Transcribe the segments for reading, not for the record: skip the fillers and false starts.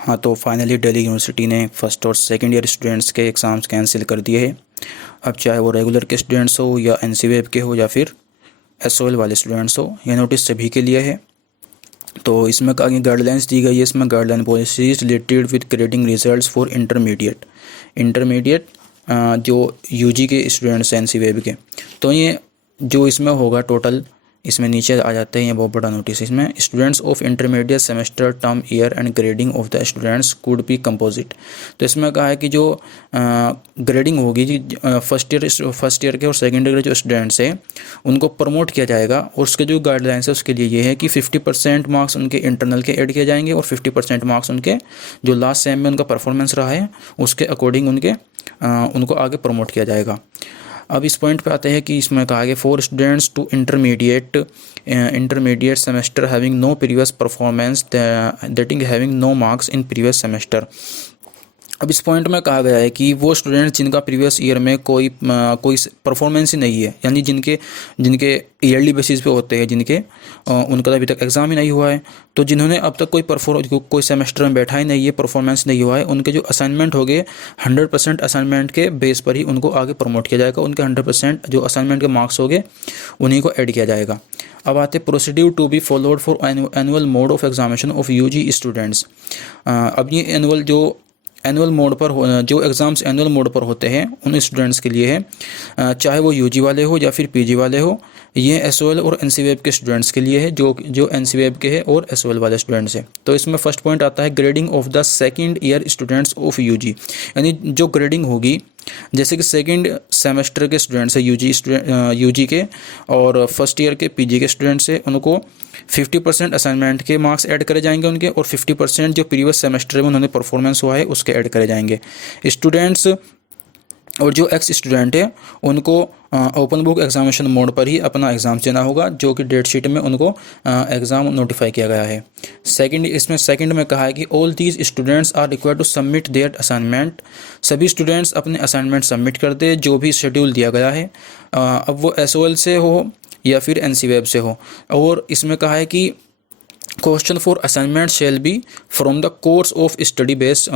हाँ, तो finally Delhi university ने फर्स्ट और सेकंड ईयर स्टूडेंट्स के एग्ज़ाम्स कैंसिल कर दिए हैं। अब चाहे वो रेगुलर के स्टूडेंट्स हो या एनसीवेब के हो या फिर एसओएल वाले स्टूडेंट्स हो, यह नोटिस सभी के लिए है। तो इसमें कहा गाइडलाइंस दी गई है, इसमें guideline policies related with grading results for intermediate जो यूजी के स्टूडेंट्स हैं एनसीवेब के। तो ये जो इसमें होगा टोटल, इसमें नीचे आ जाते हैं, ये बहुत बड़ा नोटिस। इसमें students of intermediate semester term year and grading of the students could be composite. तो इसमें कहा है कि जो ग्रेडिंग होगी जी फर्स्ट ईयर के और सेकेंड ईयर के जो स्टूडेंट्स हैं उनको प्रमोट किया जाएगा, और उसके जो गाइडलाइंस है उसके लिए ये है कि 50% मार्क्स उनके इंटरनल के ऐड किए जाएंगे और 50% मार्क्स उनके जो लास्ट सेम में उनका परफॉर्मेंस रहा है उसके अकॉर्डिंग उनको आगे प्रमोट किया जाएगा। अब इस पॉइंट पे आते हैं कि इसमें कहा गया for students to intermediate semester having no previous performance that is having no marks in previous semester. अब इस पॉइंट में कहा गया है कि वो स्टूडेंट्स जिनका प्रीवियस ईयर में कोई परफॉर्मेंस ही नहीं है, यानी जिनके ईयरली बेसिस पे होते हैं, उनका अभी तक एग्ज़ाम ही नहीं हुआ है, तो जिन्होंने अब तक कोई सेमेस्टर में बैठा ही नहीं है, परफॉर्मेंस नहीं हुआ है, उनके जो असाइनमेंट हो गए 100% असाइनमेंट के बेस पर ही उनको आगे प्रमोट किया जाएगा। उनके 100% जो असाइनमेंट के मार्क्स हो गए उन्हीं को ऐड किया जाएगा। अब आते procedure to be followed for annual mode of examination of UG students. अब ये एनुअल मोड पर जो एग्ज़ाम्स एनुअल मोड पर होते हैं उन स्टूडेंट्स के लिए है, चाहे वो यूजी वाले हो या फिर पीजी वाले हो। ये एसओएल और एनसीवेब के स्टूडेंट्स के लिए है, जो एनसीवेब के हैं और एसओएल वाले स्टूडेंट्स हैं। तो इसमें फर्स्ट पॉइंट आता है grading of the second year students of UG, यानी जो ग्रेडिंग होगी, जैसे कि सेकंड सेमेस्टर के स्टूडेंट्स है यूजी के और फर्स्ट ईयर के पीजी के स्टूडेंट्स है, उनको 50% असाइनमेंट के मार्क्स ऐड करे जाएंगे उनके, और 50% जो प्रीवियस सेमेस्टर में उन्होंने परफॉर्मेंस हुआ है उसके ऐड करे जाएंगे। स्टूडेंट्स और जो एक्स स्टूडेंट है उनको ओपन बुक एग्जामिनेशन मोड पर ही अपना एग्ज़ाम देना होगा, जो कि डेट शीट में उनको एग्ज़ाम नोटिफाई किया गया है। सेकंड में कहा है कि all these students are required to submit their assignment. सभी स्टूडेंट्स अपने असाइनमेंट सबमिट कर दे जो भी शेड्यूल दिया गया है, अब वो एसओएल से हो या फिर एनसीवेब से हो। और इसमें कहा है कि question for assignment shall be from the course of study base.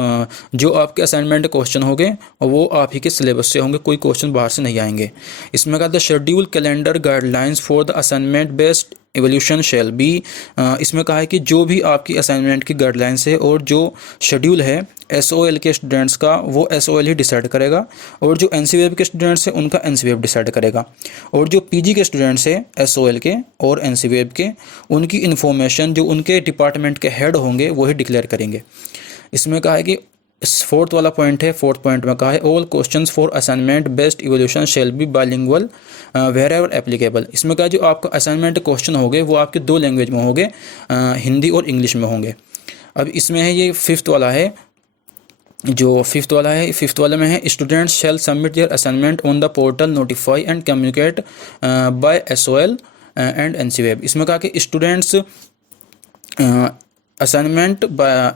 जो आपके असाइनमेंट क्वेश्चन होंगे वो आप ही के सिलेबस से होंगे, कोई क्वेश्चन बाहर से नहीं आएंगे। इसमें कहा the schedule calendar guidelines for the assignment based evolution shall be. इसमें कहा है कि जो भी आपकी असाइनमेंट की गाइडलाइंस है और जो शेड्यूल है एसओएल के स्टूडेंट्स का, वो एसओएल ही डिसाइड करेगा, और जो एनसीवेब के स्टूडेंट्स हैं उनका एनसीवेब डिसाइड करेगा। और जो पीजी के स्टूडेंट्स हैं एसओएल के और एनसीवेब के, उनकी इन्फॉर्मेशन जो उनके डिपार्टमेंट के हेड होंगे वही डिक्लेयर करेंगे। इसमें कहा है कि फोर्थ वाला पॉइंट है, फोर्थ पॉइंट में कहा है all questions for assignment based evaluation shall be bilingual where applicable. इसमें कहा जो आपका असाइनमेंट क्वेश्चन होंगे वो आपके 2 लैंग्वेज में होंगे, हिंदी और इंग्लिश में होंगे। अब इसमें है ये फिफ्थ वाला है, फिफ्थ वाले में है students shall submit their assignment on the portal notify and communicate by SOL and NCWeb. इसमें कहा कि students assignment by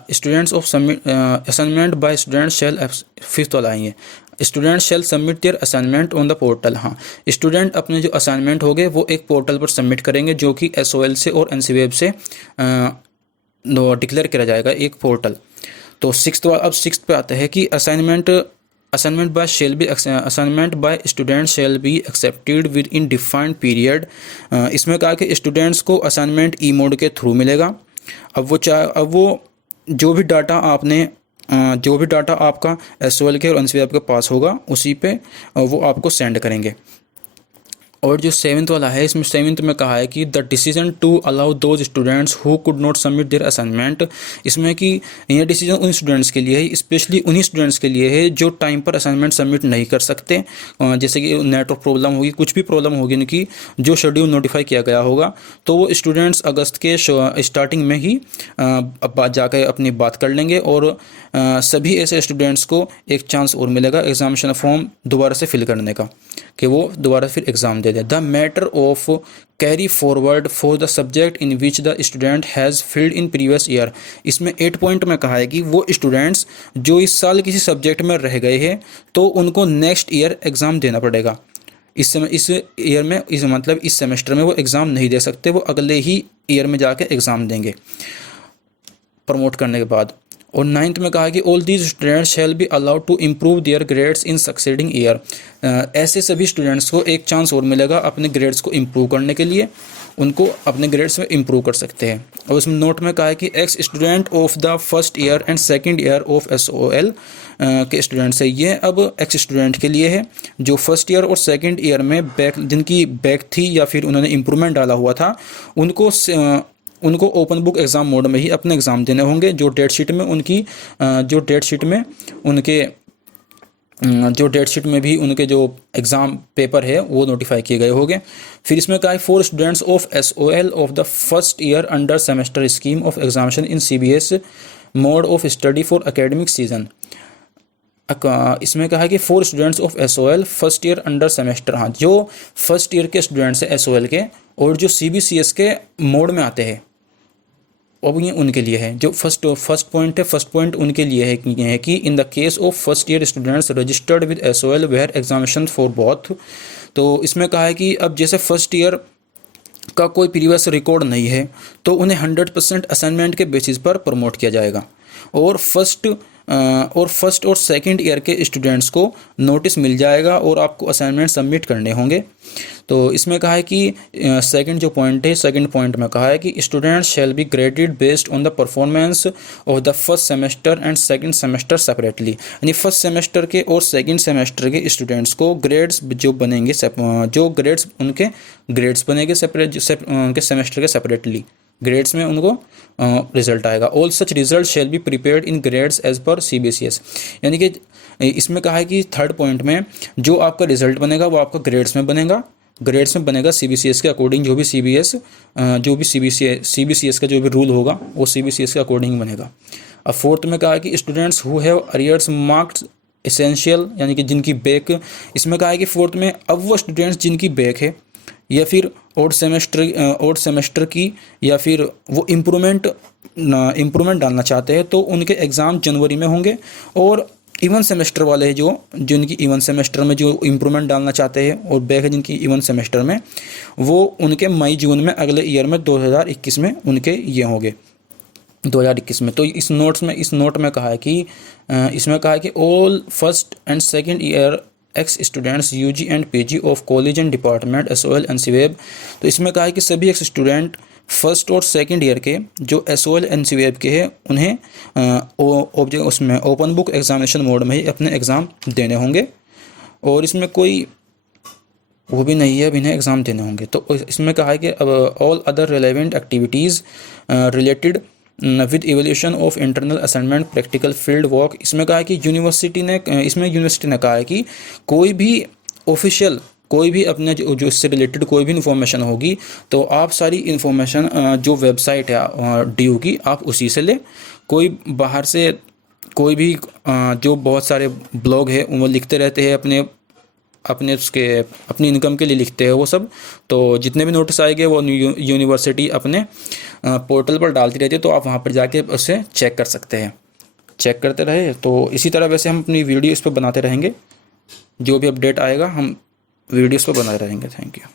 students shall, fifth वाला है ये, student shall submit their assignment on the portal. हाँ, स्टूडेंट अपने जो असाइनमेंट होंगे वो एक पोर्टल पर सबमिट करेंगे, जो कि एसओएल से और एनसीवेब से डिक्लेयर किया जाएगा, एक पोर्टल। तो सिक्स्थ पे आता है कि assignment bye student shall be accepted with in defined period. इसमें कहा कि स्टूडेंट्स को असाइनमेंट ई मोड के थ्रू मिलेगा। अब वो जो भी डाटा आपका एसओएल के और एनसीवेब के पास होगा उसी पे वो आपको सेंड करेंगे। और जो 7th वाला है, इसमें 7th में कहा है कि the decision to allow those students who could not submit their assignment. इसमें कि यह डिसीजन उन स्टूडेंट्स के लिए है, स्पेशली उन्हीं स्टूडेंट्स के लिए है जो टाइम पर असाइनमेंट सबमिट नहीं कर सकते, जैसे कि नेटवर्क प्रॉब्लम होगी, कुछ भी प्रॉब्लम होगी उनकी, जो शेड्यूल नोटिफाई किया गया होगा, तो वो स्टूडेंट्स अगस्त के स्टार्टिंग में ही जाकर अपनी बात कर लेंगे, और सभी ऐसे स्टूडेंट्स को एक चांस और मिलेगा एग्जामिनेशन फॉर्म दोबारा से फिल करने का, कि वो दोबारा फिर exam they they. The matter of carry forward for the subject in which the student has filled in previous year. इसमें 8 पॉइंट में कहा है कि वो स्टूडेंट्स जो इस साल किसी सब्जेक्ट में रह गए हैं तो उनको नेक्स्ट ईयर एग्ज़ाम देना पड़ेगा। इस सेमेस्टर में वो एग्ज़ाम नहीं दे सकते, वो अगले ही ईयर में जाके एग्ज़ाम देंगे प्रमोट करने के बाद। और 9th में कहा कि all these students shall be allowed to improve their grades in succeeding year. ऐसे सभी स्टूडेंट्स को एक चांस और मिलेगा अपने ग्रेड्स को इम्प्रूव करने के लिए, उनको अपने ग्रेड्स में इम्प्रूव कर सकते हैं। और उसमें नोट में कहा है कि x student of the first year and second year of SOL के स्टूडेंट्स है। ये अब एक्स स्टूडेंट के लिए है जो फर्स्ट ईयर और सेकंड ईयर में बैक, जिनकी बैक थी या फिर उन्होंने इम्प्रूवमेंट डाला हुआ था, उनको ओपन बुक एग्ज़ाम मोड में ही अपने एग्ज़ाम देने होंगे। जो डेट शीट में भी उनके जो एग्ज़ाम पेपर है वो नोटिफाई किए गए होंगे। फिर इसमें कहा है for students of SOL of the first year under semester scheme of examination in CBS mode of study for academic season. इसमें कहा है कि for students of SOL first year under semester, हाँ जो फर्स्ट ईयर के students हैं SOL के और जो CBCS के मोड में आते हैं, अब ये उनके लिए है। जो फर्स्ट पॉइंट उनके लिए है कि in the case of first year students registered with SOL where examination for both. तो इसमें कहा है कि अब जैसे फर्स्ट ईयर का कोई प्रीवियस रिकॉर्ड नहीं है तो उन्हें 100% असाइनमेंट के बेसिस पर प्रमोट किया जाएगा। और फर्स्ट और सेकंड ईयर के स्टूडेंट्स को नोटिस मिल जाएगा और आपको असाइनमेंट सबमिट करने होंगे। तो इसमें कहा है कि सेकंड पॉइंट में कहा है कि students shall B graded based on the performance of the first semester and second semester separately. यानी फर्स्ट सेमेस्टर के और सेकंड सेमेस्टर के स्टूडेंट्स को ग्रेड्स जो बनेंगे, जो उनके ग्रेड्स बनेंगे उनके सेमेस्टर के सेपरेटली, ग्रेड्स में उनको रिजल्ट आएगा। All such result shall be prepared in grades as per CBCS। यानी कि इसमें कहा है कि थर्ड पॉइंट में जो आपका रिजल्ट बनेगा वो आपका ग्रेड्स में बनेगा CBCS के अकॉर्डिंग। जो भी CBCS का जो भी रूल होगा वो CBCS के अकॉर्डिंग बनेगा। अब फोर्थ में कहा है कि students who have arrears marks essential, यानी कि जिनकी बैक, इसमें कहा है कि फोर्थ में अब वो स्टूडेंट्स जिनकी बैक है या फिर ओड सेमेस्टर की या फिर वो इम्प्रूवमेंट डालना चाहते हैं तो उनके एग्ज़ाम जनवरी में होंगे। और इवन सेमेस्टर वाले जिनकी इवन सेमेस्टर में जो इम्प्रूवमेंट डालना चाहते हैं और बैक है जिनकी इवन सेमेस्टर में, वो उनके मई जून में अगले ईयर में 2021 में उनके ये होंगे 2021 में। तो इस नोट में कहा है कि इसमें कहा है कि all first and second year x students UG and PG of college and department SOL NCWeb। तो इसमें कहा है कि सभी एक्स स्टूडेंट फर्स्ट और सेकंड ईयर के जो SOL NCWeb के हैं उन्हें उसमें ओपन बुक एग्जामिनेशन मोड में ही अपने एग्ज़ाम देने होंगे। और इसमें कोई वो भी नहीं है, अब इन्हें एग्ज़ाम देने होंगे। तो इसमें कहा है कि all other relevant activities related with evolution of internal assignment practical field work. इसमें कहा है कि यूनिवर्सिटी ने कहा है कि कोई भी अपने जो इससे रिलेटेड कोई भी इन्फॉर्मेशन होगी तो आप सारी इन्फॉर्मेशन जो वेबसाइट है DU की आप उसी से ले। कोई बाहर से कोई भी जो बहुत सारे ब्लॉग है वो लिखते रहते हैं अपनी इनकम के लिए लिखते हैं वो सब, तो जितने भी नोटिस आएंगे वो यूनिवर्सिटी अपने पोर्टल पर डालती रहती है, तो आप वहाँ पर जाके उसे चेक कर सकते हैं, चेक करते रहे। तो इसी तरह वैसे हम अपनी वीडियो इस पर बनाते रहेंगे, जो भी अपडेट आएगा हम वीडियोस पर बनाते रहेंगे। Thank you.